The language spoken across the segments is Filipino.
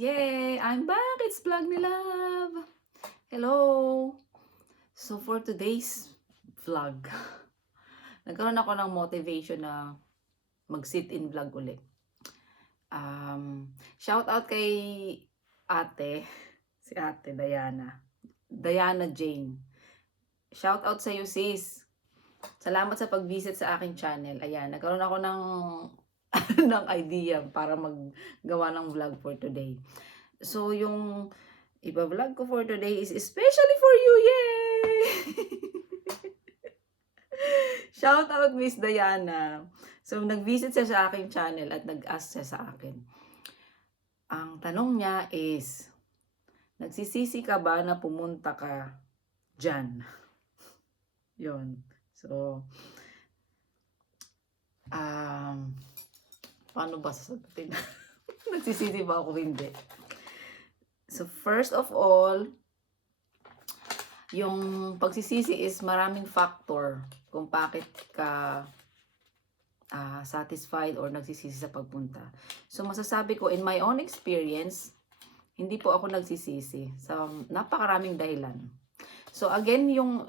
Yay! I'm back! It's Vlog ni Love! Hello! So for today's vlog, nagkaroon ako ng motivation na mag-sit-in vlog ulit. Shout out kay ate, si ate Diana Jane. Shout out sa iyo sis. Salamat sa pag-visit sa aking channel. Ayan, nagkaroon ako ng ng idea para maggawa ng vlog for today. So, yung iba-vlog ko for today is especially for you. Yay! Shout out Miss Diana. So, nag-visit siya sa aking channel at nag-ask siya sa akin. Ang tanong niya is, nagsisisi ka ba na pumunta ka dyan? Yun. So, paano ba sasagutin? Nagsisisi ba ako? Hindi. So, first of all, yung pagsisisi is maraming factor kung bakit ka satisfied or nagsisisi sa pagpunta. So, masasabi ko, in my own experience, hindi po ako nagsisisi sa napakaraming dahilan. So, again, yung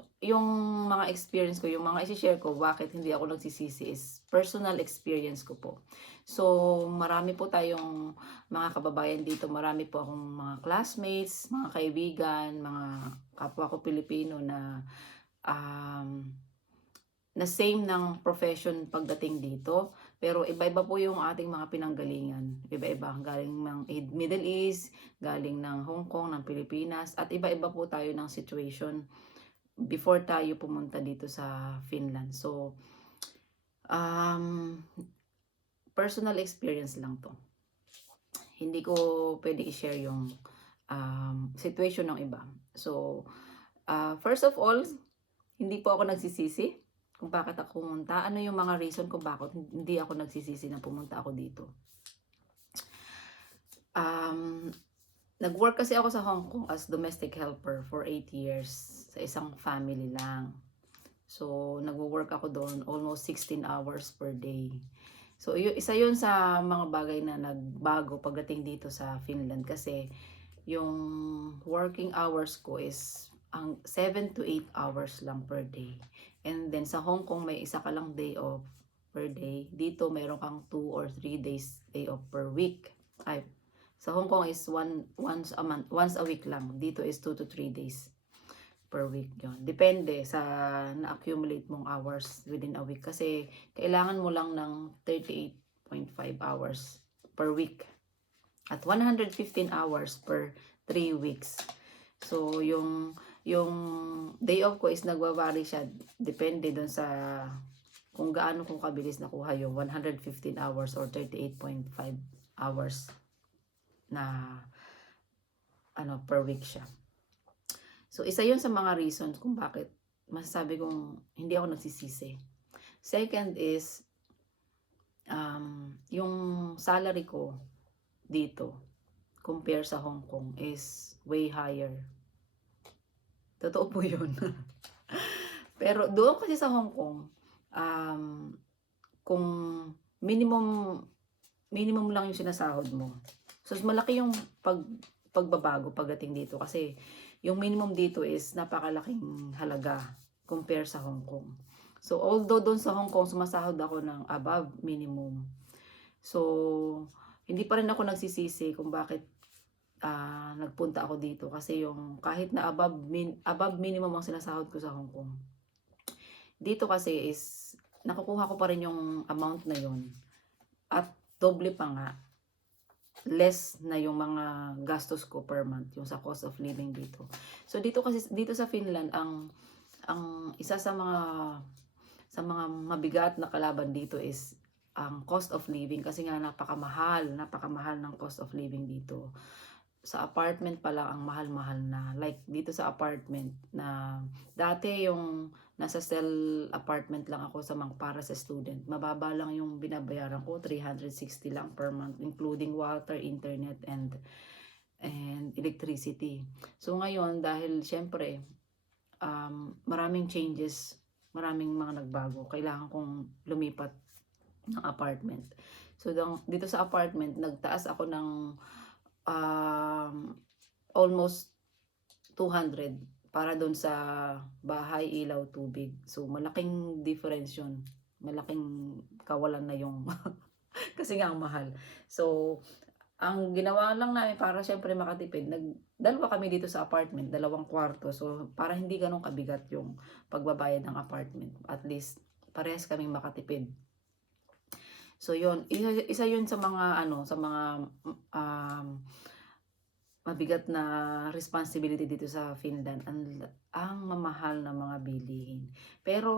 mga experience ko, yung mga isi-share ko, bakit hindi ako nagsisisi is personal experience ko po. So, marami po tayong mga kababayan dito, marami po akong mga classmates, mga kaibigan, mga kapwa ko Pilipino na same ng profession pagdating dito. Pero iba-iba po yung ating mga pinanggalingan. Iba-iba. Galing ng Middle East, galing ng Hong Kong, ng Pilipinas, at iba-iba po tayo ng situation before tayo pumunta dito sa Finland. So, personal experience lang to. Hindi ko pwede i-share yung situation ng iba. So, first of all, hindi po ako nagsisisi kung bakit ako pumunta. Ano yung mga reason kung bakit hindi ako nagsisisi na pumunta ako dito. Nag-work kasi ako sa Hong Kong as domestic helper for 8 years sa isang family lang. So, nag-work ako doon almost 16 hours per day. So, isa yun sa mga bagay na nagbago pagdating dito sa Finland kasi yung working hours ko is ang 7 to 8 hours lang per day. And then sa Hong Kong may isa ka lang day off per day. Dito meron kang 2 or 3 days day off per week. Sa Hong Kong is once a week lang. Dito is 2 to 3 days per week yon. Depende sa na-accumulate mong hours within a week. Kasi kailangan mo lang ng 38.5 hours per week. At 115 hours per 3 weeks. So, yung day off ko is nagwa-vary siya. Depende dun sa kung gaano kung kabilis nakuha yung 115 hours or 38.5 hours na per week siya. So, isa yun sa mga reasons kung bakit masasabi kong hindi ako nagsisisi. Second is, yung salary ko dito, compare sa Hong Kong, is way higher. Totoo po yun. Pero doon kasi sa Hong Kong, kung minimum lang yung sinasahod mo. So, malaki yung pagbabago pagdating dito kasi yung minimum dito is napakalaking halaga compare sa Hong Kong. So, although doon sa Hong Kong, sumasahod ako ng above minimum. So, hindi pa rin ako nagsisisi kung bakit nagpunta ako dito. Kasi yung kahit na above minimum ang sinasahod ko sa Hong Kong. Dito kasi is, nakukuha ko pa rin yung amount na yun. At doble pa nga. Less na yung mga gastos ko per month, yung sa cost of living dito. So dito sa Finland ang isa sa mga mabigat na kalaban dito is ang cost of living kasi nga napakamahal ng cost of living dito. Sa apartment pa lang ang mahal-mahal na. Like dito sa apartment na dati yung nasa cell apartment lang ako para sa student. Mababa lang yung binabayaran ko, 360 lang per month including water, internet and electricity. So ngayon dahil syempre maraming changes, maraming mga nagbago, kailangan kong lumipat ng apartment. So dito sa apartment nagtaas ako ng almost 200 para doon sa bahay, ilaw, tubig. So, malaking difference yun. Malaking kawalan na yung kasi nga ang mahal. So, ang ginawa lang namin para siyempre makatipid, dalawa kami dito sa apartment, 2 kwarto. So, para hindi ganun kabigat yung pagbabayad ng apartment. At least, parehas kaming makatipid. So, yun. Isa yun sa mga, sa mga mabigat na responsibility dito sa Finland. Ang mamahal na mga bilihin. Pero,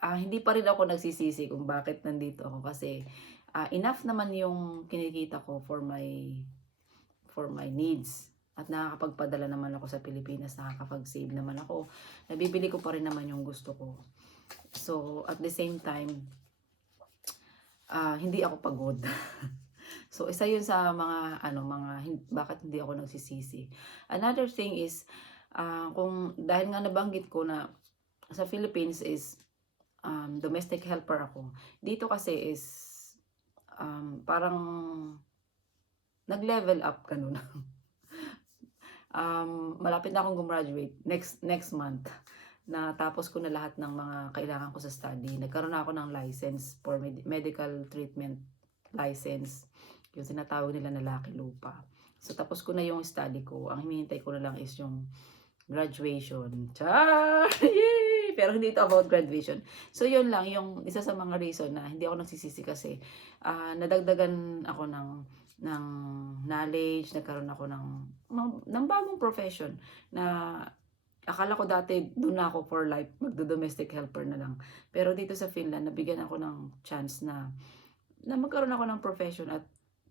hindi pa rin ako nagsisisi kung bakit nandito ako kasi enough naman yung kinikita ko for my needs. At nakakapagpadala naman ako sa Pilipinas, nakakapag-save naman ako. Nabibili ko pa rin naman yung gusto ko. So, at the same time, hindi ako pagod. So, isa yun sa mga, bakit hindi ako nagsisisi. Another thing is, dahil nga nabanggit ko na sa Philippines is, domestic helper ako. Dito kasi is, parang nag-level up ganun. Malapit na akong gumraduate next month. Natapos ko na lahat ng mga kailangan ko sa study. Nagkaroon na ako ng license for medical treatment license. Yung tinatawag nila na Lucky Lupa. So tapos ko na yung study ko. Ang hinihintay ko na lang is yung graduation. Char! Yay! Pero hindi ito about graduation. So yun lang yung isa sa mga reason na hindi ako nagsisisi kasi nadagdagan ako ng knowledge, nagkaroon ako ng bagong profession na akala ko dati doon na ako for life, magdo-domestic helper na lang. Pero dito sa Finland, nabigyan ako ng chance na magkaroon ako ng profession at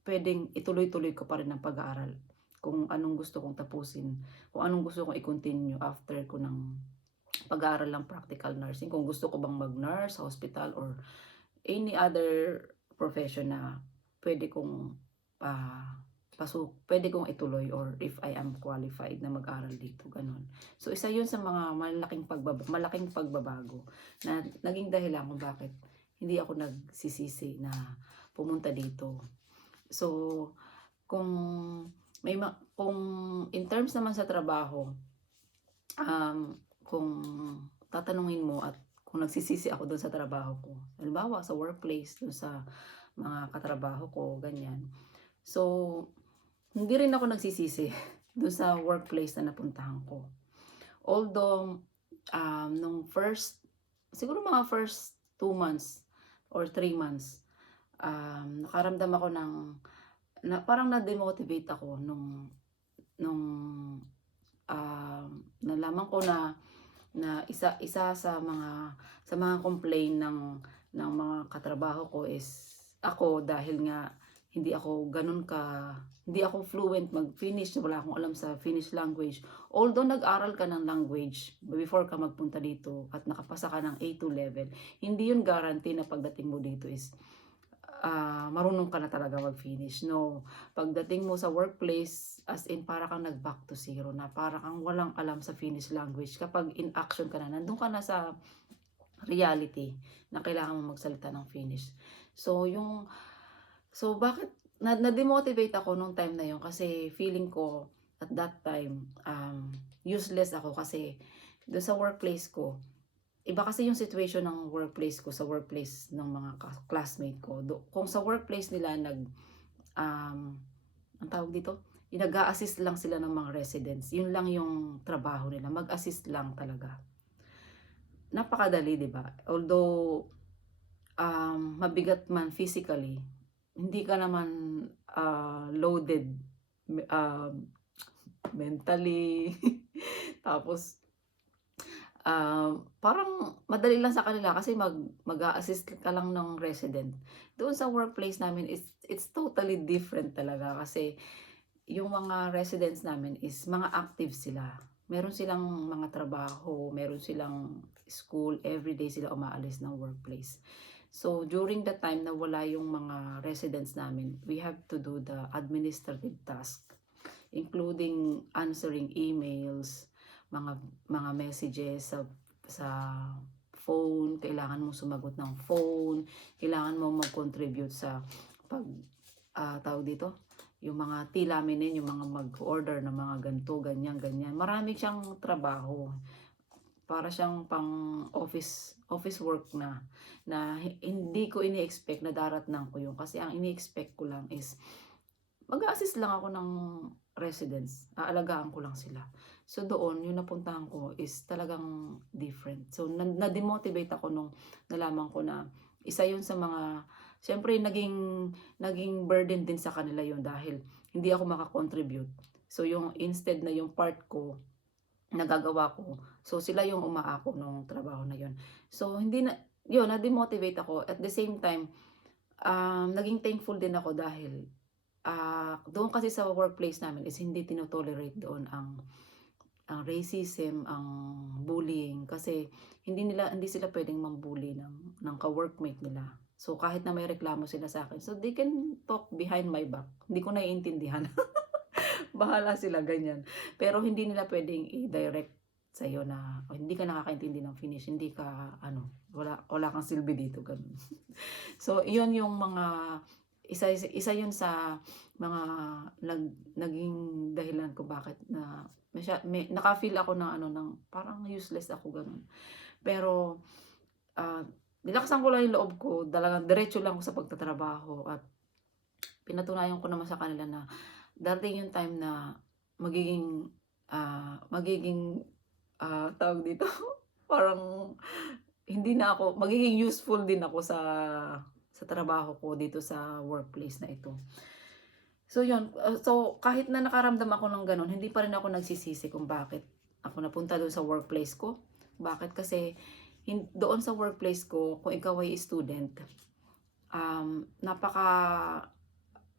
pwedeng ituloy-tuloy ko pa rin ang pag-aaral. Kung anong gusto kong tapusin, kung anong gusto kong i-continue after ko ng pag-aaral ng practical nursing. Kung gusto ko bang mag-nurse sa hospital or any other profession na pwede kong pwede kong ituloy or if I am qualified na mag-aral dito, ganun. So, isa yun sa mga malaking pagbabago na naging dahilan kung bakit hindi ako nagsisisi na pumunta dito. So, kung in terms naman sa trabaho, kung tatanungin mo at kung nagsisisi ako doon sa trabaho ko, halimbawa sa workplace, doon sa mga katrabaho ko, ganyan. So, hindi rin ako nagsisisi doon sa workplace na napuntahan ko. Although, nung siguro mga first 2 months or 3 months, nakaramdam ako parang na-demotivate ako nung nalaman ko na isa sa mga complaint ng mga katrabaho ko is ako dahil nga hindi ako fluent mag-Finnish, wala akong alam sa Finnish language. Although nag-aral ka ng language before ka magpunta dito at nakapasa ka ng A2 level, hindi yun guarantee na pagdating mo dito is marunong ka na talaga mag-Finnish. No, pagdating mo sa workplace, as in para kang nag-back to zero na para kang walang alam sa Finnish language. Kapag in action ka na, nandun ka na sa reality na kailangan mo magsalita ng Finnish. So bakit na-demotivate ako nung time na yun kasi feeling ko at that time useless ako kasi doon sa workplace ko, iba kasi yung situation ng workplace ko sa workplace ng mga classmate ko. Kung sa workplace nila ang tawag dito, nag-a-assist lang sila ng mga residents. Yun lang yung trabaho nila, mag-assist lang talaga. Napakadali, di ba? Although mabigat man physically, hindi ka naman loaded mentally. Tapos parang madali lang sa kanila kasi mag-a-assist ka lang ng resident. Doon sa workplace namin it's totally different talaga kasi yung mga residents namin is mga active sila. Meron silang mga trabaho, meron silang school, everyday sila umaalis ng workplace. So during the time na wala yung mga residents namin, we have to do the administrative task, including answering emails, mga messages sa phone, kailangan mo sumagot ng phone, kailangan mo mag-contribute sa tawag dito, yung mga tea laminate, yung mga mag-order ng mga ganito, ganyan, ganyan. Marami siyang trabaho. Para siyang pang office work na hindi ko ini-expect na daratnan ko yun. Kasi ang ini-expect ko lang is mag-a-assist lang ako ng residents, aalagaan ko lang sila. So doon, yung napuntahan ko is talagang different. So na-demotivate ako nung nalaman ko na isa yun sa mga, syempre naging burden din sa kanila yun dahil hindi ako makakontribute. So yung instead na yung part ko, nagagawa ko, so sila yung umaako nung trabaho na yun. So hindi na, yun, na-demotivate ako. At the same time, naging thankful din ako dahil doon kasi sa workplace namin is hindi tinotolerate doon ang racism, ang bullying kasi hindi sila pwedeng mambully ng ka-workmate nila. So kahit na may reklamo sila sa akin, so they can talk behind my back. Hindi ko naiintindihan. Bahala sila ganyan. Pero hindi nila pwedeng i-direct sa iyo na "Oh, hindi ka nakakaintindi ng Finnish, hindi ka wala kang silbi dito," ganun. So iyon yung mga isa yun sa mga naging dahilan ko bakit na naka-feel ako ng ng parang useless ako ganun. Pero nilakasan ko lang yung loob ko, talagang diretso lang ako sa pagtatrabaho at pinatunayan ko naman sa kanila na darating yung time na magiging tawag dito, parang hindi na ako magiging useful din ako sa trabaho ko dito sa workplace na ito. So yun, so kahit na nakaramdam ako ng gano'n, hindi pa rin ako nagsisisi kung bakit ako napunta doon sa workplace ko. Bakit? Kasi doon sa workplace ko, kung ikaw ay student,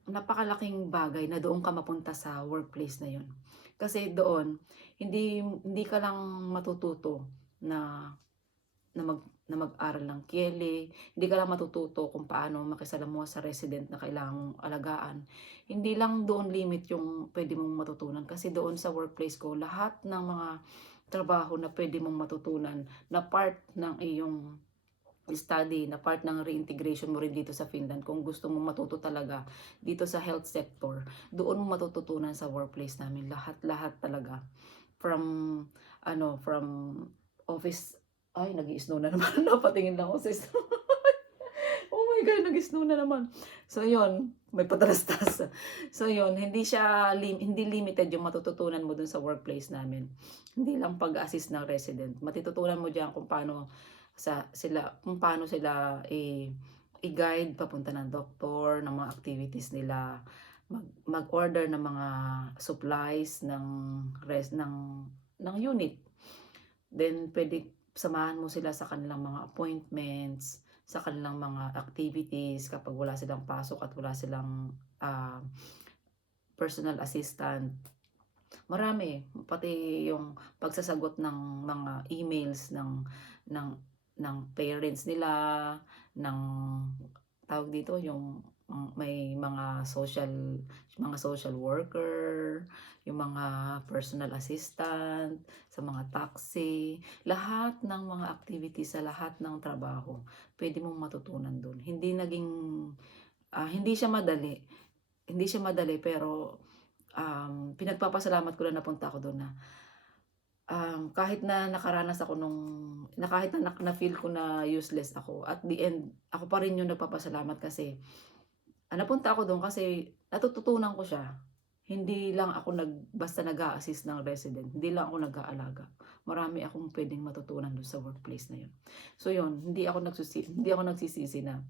napakalaking bagay na doon ka mapunta sa workplace na yun. Kasi doon, hindi ka lang matututo na mag-aral ng Kieli, hindi ka lang matututo kung paano makisalamuha sa resident na kailangan mong alagaan. Hindi lang doon limit yung pwede mong matutunan kasi doon sa workplace ko, lahat ng mga trabaho na pwede mong matutunan na part ng iyong study, na part ng reintegration mo rin dito sa Finland kung gusto mong matuto talaga dito sa health sector, doon mo matututunan sa workplace namin lahat talaga. From from office, ay nag-i-snow na naman. Napatingin lang ako sa snow. Oh my God, nag-snow na naman. So yun, may patalastas. So yun, hindi limited yung matututunan mo dun sa workplace namin. Hindi lang pag-assist ng resident. Matututunan mo diyan kung paano sila i-guide papunta ng doktor, ng mga activities nila, mag-order ng mga supplies ng unit. Then pwede samahan mo sila sa kanilang mga appointments, sa kanilang mga activities kapag wala silang pasok at wala silang personal assistant. Marami, pati yung pagsasagot ng mga emails ng parents nila, ng tawag dito yung may mga social worker, yung mga personal assistant, sa mga taxi, lahat ng mga activities sa lahat ng trabaho, pwede mong matutunan doon. Hindi siya madali. Hindi siya madali pero pinagpapasalamat ko lang napunta ako doon na kahit na nakaranas ako kahit na na-feel ko na useless ako, at the end, ako pa rin yung nagpapasalamat kasi napunta ako doon kasi natututunan ko siya. Hindi lang ako basta nag-a-assist ng resident, hindi lang ako nag-aalaga. Marami akong pwedeng matutunan doon sa workplace na yun. So yun, hindi ako nagsisisi na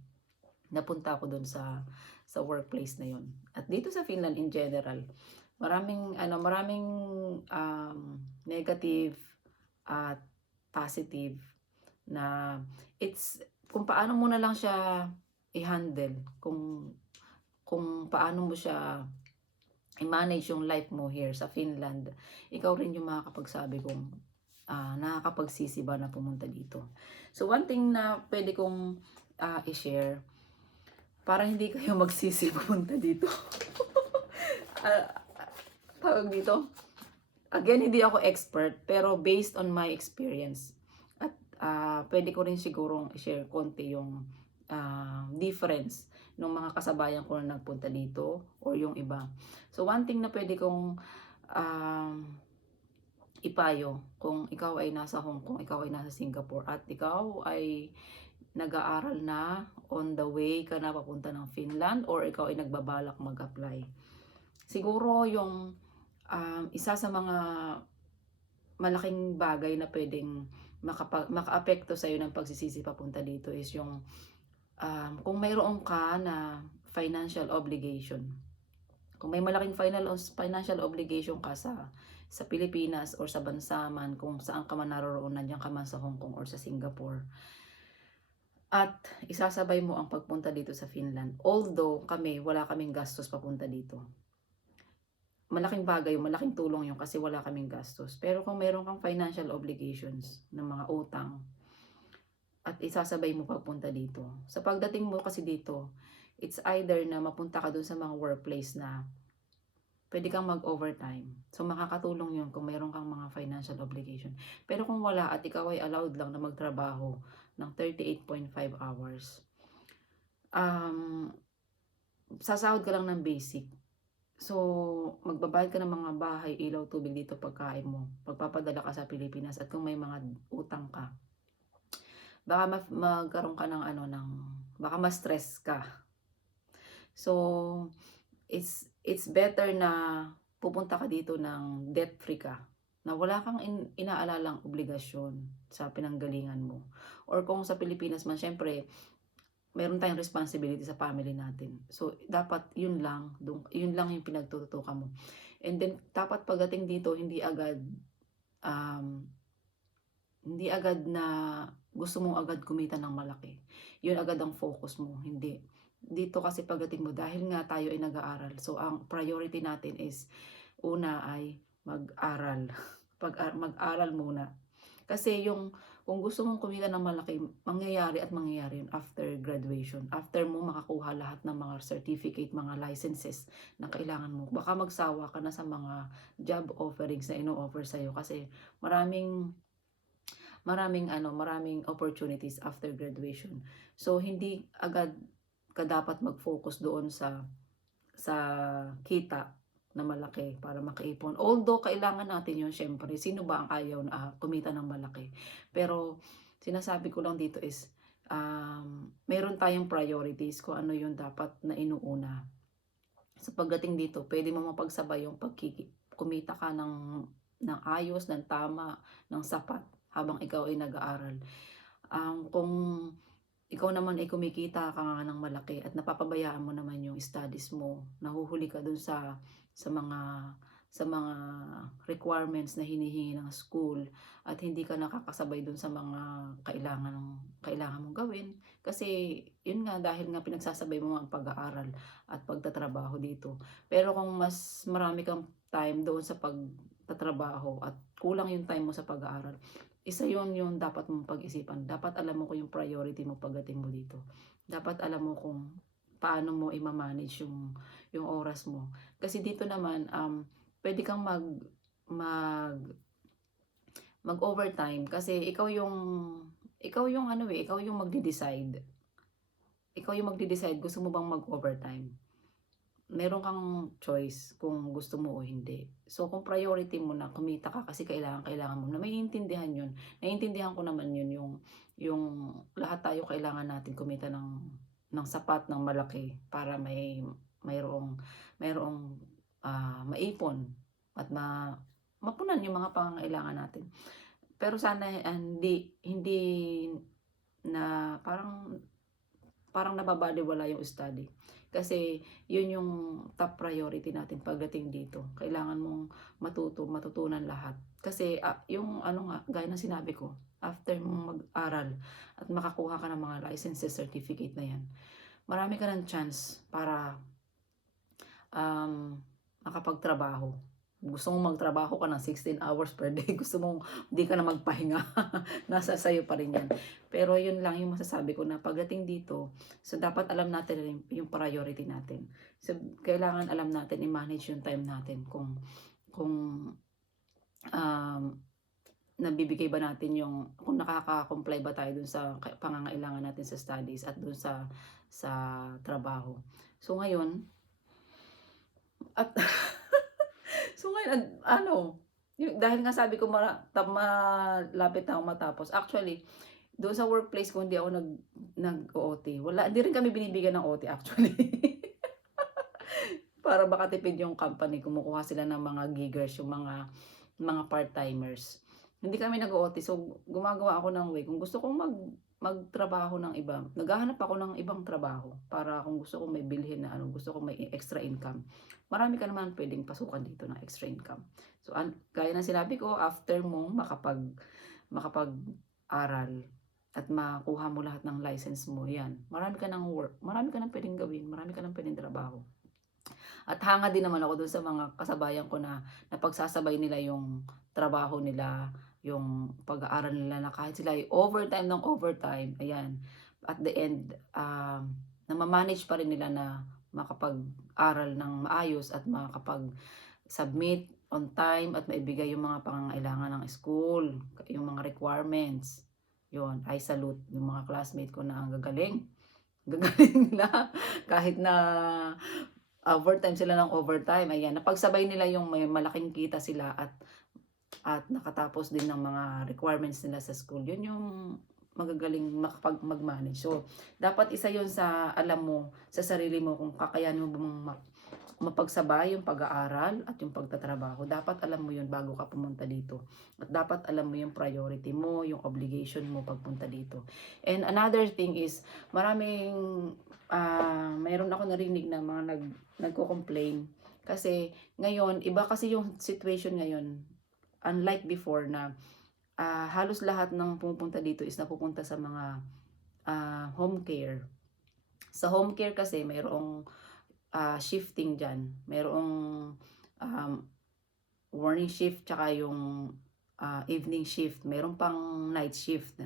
napunta ako doon sa workplace na yun. At dito sa Finland in general, maraming negative at positive na it's kung paano mo na lang siya i-handle, kung paano mo siya i-manage yung life mo here sa Finland. Ikaw rin yung makakapagsabi kung nakakapagsisi ba na pumunta dito. So one thing na pwede kong i-share para hindi kayo magsisi pumunta dito. Tawag dito. Again, hindi ako expert pero based on my experience. At pwede ko rin sigurong i-share konti yung difference ng mga kasabayan ko na nagpunta dito or yung iba. So one thing na pwede kong ipayo kung ikaw ay nasa Hong Kong, ikaw ay nasa Singapore at ikaw ay nag-aaral na, on the way ka na papunta ng Finland or ikaw ay nagbabalak mag-apply. Siguro yung isa sa mga malaking bagay na pwedeng makaapekto sa'yo ng pagsisisi papunta dito is yung kung mayroon ka na financial obligation. Kung may malaking financial obligation ka sa Pilipinas or sa bansa man, kung saan ka man naroroon, nandiyan ka man sa Hong Kong or sa Singapore, at isasabay mo ang pagpunta dito sa Finland. Although kami, wala kaming gastos papunta dito. Malaking bagay, malaking tulong yun kasi wala kaming gastos. Pero kung mayroon kang financial obligations ng mga utang at isasabay mo pagpunta dito, sa pagdating mo kasi dito, it's either na mapunta ka dun sa mga workplace na pwede kang mag-overtime. So makakatulong yun kung mayroon kang mga financial obligation. Pero kung wala at ikaw ay allowed lang na magtrabaho ng 38.5 hours, sasahod ka lang ng basic. So, magbabayad ka ng mga bahay, ilaw, tubig dito, pagkain mo. Magpapadala ka sa Pilipinas at kung may mga utang ka, baka magkaroon ka baka ma-stress ka. So, it's better na pupunta ka dito ng debt-free ka, na wala kang inaalalang obligasyon sa pinanggalingan mo. Or kung sa Pilipinas man, syempre, meron tayong responsibility sa family natin. So, dapat yun lang yung pinagtututukan mo. And then, dapat pagdating dito, hindi agad na gusto mong agad kumita ng malaki. Yun agad ang focus mo. Hindi. Dito kasi pagdating mo, dahil nga tayo ay nag-aaral. So, ang priority natin is, una ay mag-aral. Mag-aral muna. Kasi kung gusto mong kumita ng malaki, mangyayari yun after graduation. After mo makakuha lahat ng mga certificate, mga licenses na kailangan mo. Baka magsawa ka na sa mga job offerings na ino-offer sa'yo kasi maraming opportunities after graduation. So, hindi agad ka dapat mag-focus doon sa kita na malaki para makaipon. Although, kailangan natin yun, syempre. Sino ba ang ayaw na kumita ng malaki? Pero, sinasabi ko lang dito is, meron tayong priorities kung ano yung dapat na inuuna. Sa pagdating dito, pwede mo mapagsabay yung kumita ka ng ayos, ng tama, ng sapat habang ikaw ay nag-aaral. Kung ikaw naman ay kumikita ka nga ng malaki at napapabayaan mo naman yung studies mo, nahuhuli ka dun sa mga requirements na hinihingi ng school at hindi ka nakakasabay dun sa mga kailangan mong gawin. Kasi yun nga, dahil nga pinagsasabay mo ang pag-aaral at pagtatrabaho dito. Pero kung mas marami kang time doon sa pagtatrabaho at kulang yung time mo sa pag-aaral, isa yun yung dapat mong pag-isipan. Dapat alam mo kung yung priority mo pagdating mo dito. Dapat alam mo kung paano mo i-manage yung oras mo. Kasi dito naman, pwede kang mag-overtime kasi ikaw yung magde-decide. Ikaw yung magde-decide, gusto mo bang mag-overtime? Meron kang choice kung gusto mo o hindi. So, kung priority mo na kumita ka kasi kailangan mo na maiintindihan yun. Naiintindihan ko naman yun, yung lahat tayo kailangan natin kumita ng sapat, ng malaki para mayroong maipon at mapunan yung mga pangangailangan natin. Pero sana hindi na parang nababaliwala yung study. Kasi yun yung top priority natin pagdating dito. Kailangan mong matutunan lahat. Kasi yung gaya ng sinabi ko, after mong mag-aral at makakuha ka ng mga licenses, certificate na yan, marami ka ng chance para makapagtrabaho. Gusto mong magtrabaho ka ng 16 hours per day, gusto mong hindi ka na magpahinga, nasa sayo pa rin yan. Pero yun lang yung masasabi ko na pagdating dito, so dapat alam natin yung priority natin. So kailangan alam natin i-manage yung time natin kung nabibigay ba natin yung kung nakaka-comply ba tayo dun sa pangangailangan natin sa studies at dun sa trabaho. So ngayon at so ngayon ano, yung dahil nga sabi ko malapit na akong matapos, actually doon sa workplace ko hindi ako nag-o-OT, wala, hindi rin kami binibigyan ng OT actually. Para makatipid yung company, kumukuha sila ng mga giggers, yung mga part-timers. Hindi kami nag-o-OT, so gumagawa ako ng way. Kung gusto kong magtrabaho ng iba, naghahanap ako ng ibang trabaho para kung gusto kong may bilhin na ano, gusto kong may extra income. Marami ka naman pwedeng pasukan dito ng extra income. So gaya ng sinabi ko, after mo makapag-aral at makuha mo lahat ng license mo, yan. Marami ka ng work, marami ka ng pwedeng gawin, marami ka ng pwedeng trabaho. At hanga din naman ako dun sa mga kasabayan ko na napagsasabay nila yung trabaho nila, yung pag-aaral nila, na kahit sila ay overtime ng overtime, ayan, at the end, namamanage pa rin nila na makapag-aral ng maayos at makapag-submit on time at maibigay yung mga pangangailangan ng school, yung mga requirements. Yun, I salute yung mga classmate ko na ang gagaling. Gagaling nila kahit na overtime sila ng overtime, ayan, napagsabay nila yung may malaking kita sila at nakatapos din ng mga requirements nila sa school. Yun yung magagaling mag-manage. So, dapat isa yun sa alam mo sa sarili mo kung kakayanin mo bang mapagsabay yung pag-aaral at yung pagtatrabaho. Dapat alam mo yun bago ka pumunta dito. At dapat alam mo yung priority mo, yung obligation mo pagpunta dito. And another thing is, mayroon ako narinig na mga nagko-complain. Kasi ngayon, iba kasi yung situation ngayon. Unlike before na halos lahat ng pupunta dito is napupunta sa mga home care. Sa home care kasi mayroong shifting dyan. Mayroong morning shift tsaka yung evening shift. Meron pang night shift.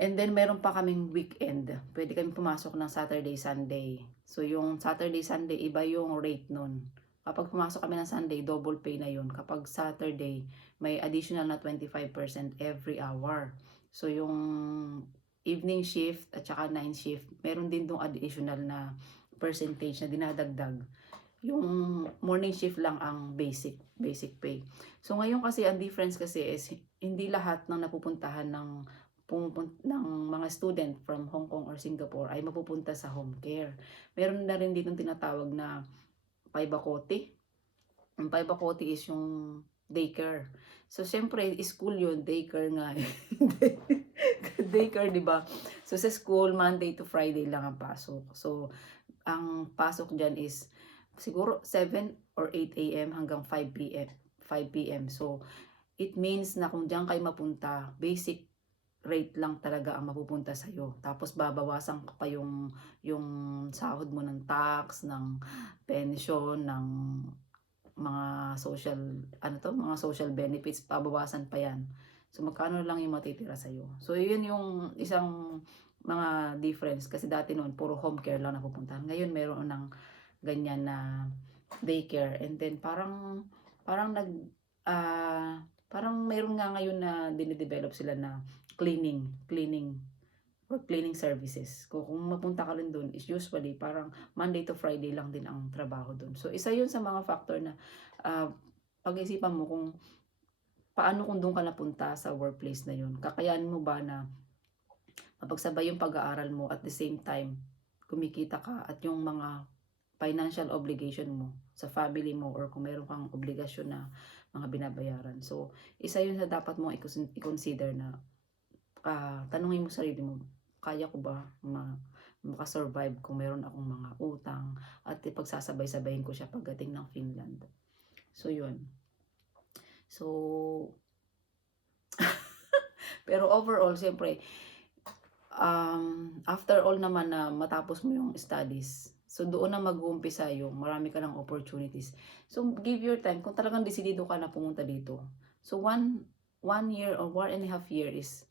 And then meron pa kaming weekend. Pwede kami pumasok ng Saturday, Sunday. So yung Saturday, Sunday, iba yung rate nun. Kapag pumasok kami ng Sunday, double pay na yun. Kapag Saturday, may additional na 25% every hour. So yung evening shift at saka night shift, meron din dong additional na percentage na dinadagdag. Yung morning shift lang ang basic pay. So ngayon kasi ang difference kasi is hindi lahat ng napupuntahan ng mga student from Hong Kong or Singapore ay mapupunta sa home care. Meron na rin dito tinatawag na paibakote. Ang paibakote is yung daycare. So syempre school yun, daycare nga. Daycare, di ba? So sa school Monday to Friday lang ang pasok. So ang pasok diyan is siguro 7 or 8 AM hanggang 5 PM. 5 PM. So it means na kung diyan kayo mapunta, basic rate lang talaga ang mapupunta sa iyo. Tapos babawasan ka pa yung sahod mo ng tax, ng pension, ng mga social benefits, babawasan pa 'yan. So magkano lang yung matitira sa iyo. So yun yung isang mga difference kasi dati noon puro home care lang napupuntahan. Ngayon meron ng ganyan na daycare, and then parang mayroon nga ngayon na dinidevelop sila na cleaning services. Kung mapunta ka rin doon is usually parang Monday to Friday lang din ang trabaho doon. So isa 'yun sa mga factor na pag-isipan mo kung paano kung doon ka napunta sa workplace na 'yun. Kakayanin mo ba na mapagsabay yung pag-aaral mo at the same time kumikita ka at yung mga financial obligation mo sa family mo or kung meron kang obligasyon na mga binabayaran. So isa 'yun sa dapat mong i-consider na tanungin mo sarili mo, kaya ko ba makasurvive kung meron akong mga utang at ipagsasabay-sabayin ko siya pagdating ng Finland. So yun. So pero overall, siyempre, after all naman na matapos mo yung studies, so doon na mag-uumpisa yung marami ka ng opportunities. So give your time kung talagang desidido ka na pumunta dito. So one year or 1.5 years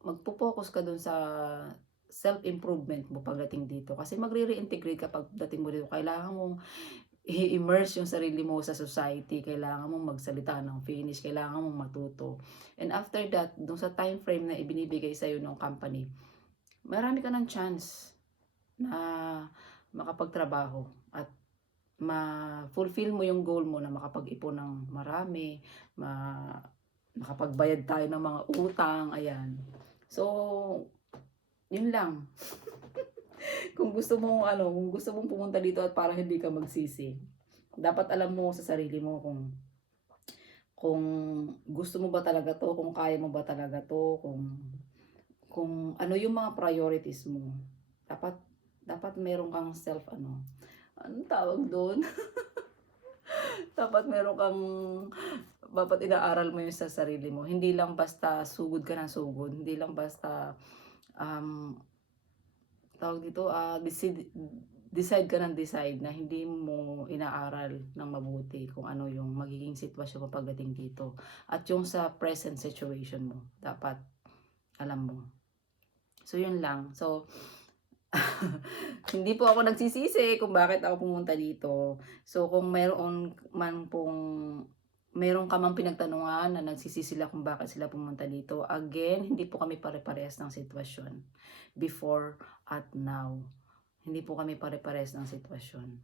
magpo-focus ka dun sa self-improvement mo pagdating dito. Kasi magre-reintegrate ka pagdating mo dito. Kailangan mong i-immerse yung sarili mo sa society, kailangan mong magsalita ng Finnish, kailangan mong matuto. And after that, dun sa time frame na ibinibigay sa'yo ng company, marami ka ng chance na makapagtrabaho at ma-fulfill mo yung goal mo na makapag-ipon ng marami, makapagbayad tayo ng mga utang, ayan. So, yun lang. Kung gusto mo kung gusto mong pumunta dito at para hindi ka magsisi, dapat alam mo sa sarili mo kung gusto mo ba talaga 'to, kung kaya mo ba talaga 'to, kung ano yung mga priorities mo. Dapat dapat meron kang anong tawag doon? Dapat inaaral mo yung sa sarili mo. Hindi lang basta sugod ka ng sugod, hindi lang basta um, tawag dito, decide ka ng decide na hindi mo inaaral ng mabuti kung ano yung magiging sitwasyon mo pagdating dito. At yung sa present situation mo, dapat alam mo. So, yun lang. So, hindi po ako nagsisisi kung bakit ako pumunta dito. So, kung meron ka mang pinagtanungan na nagsisisi sila kung bakit sila pumunta dito, again, hindi po kami pare-parehas ng sitwasyon. Before at now. Hindi po kami pare-parehas ng sitwasyon.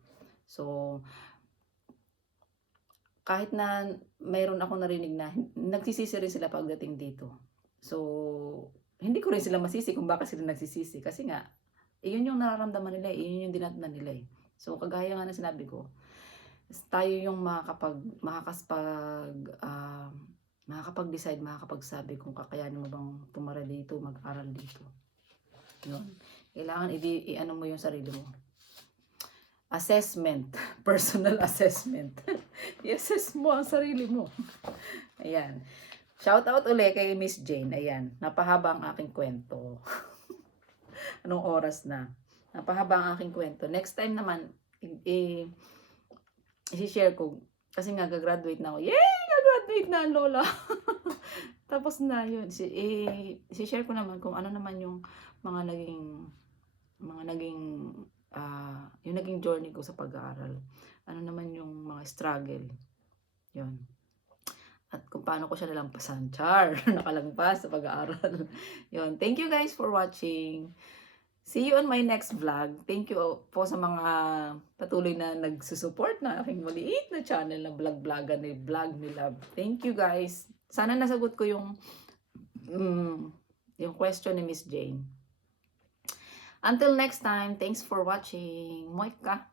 So, kahit na mayroon ako narinig na nagsisisi rin sila pagdating dito. So, hindi ko rin sila masisi kung bakit sila nagsisisi. Kasi nga, iyon yung nararamdaman nila, iyon yung dinatnan nila eh. So, kagaya nga na sinabi ko, tayo yung makakapag-decide, makakapagsabi kung kakayanin mo bang tumara dito, mag-aral dito. Yun. Kailangan i-ano mo yung sarili mo. Assessment. Personal assessment. I-assess mo ang sarili mo. Ayan. Shout out uli kay Miss Jane. Ayan. Napahaba ang aking kwento. Anong oras na? Napahaba ang aking kwento. Next time naman, i-share ko. Kasi nga, gagraduate na ako. Yay! Gagraduate na, Lola! Tapos na yun. I-share ko naman kung ano naman yung mga naging journey ko sa pag-aaral. Ano naman yung mga struggle. Yun. At kung paano ko siya nalampasan. Char! Nakalagpas sa pag-aaral. Yun. Thank you guys for watching. See you on my next vlog. Thank you po sa mga patuloy na nagsusupport na aking maliit na channel na vlog ni Love. Thank you guys. Sana nasagot ko yung question ni Miss Jane. Until next time, thanks for watching. Moika!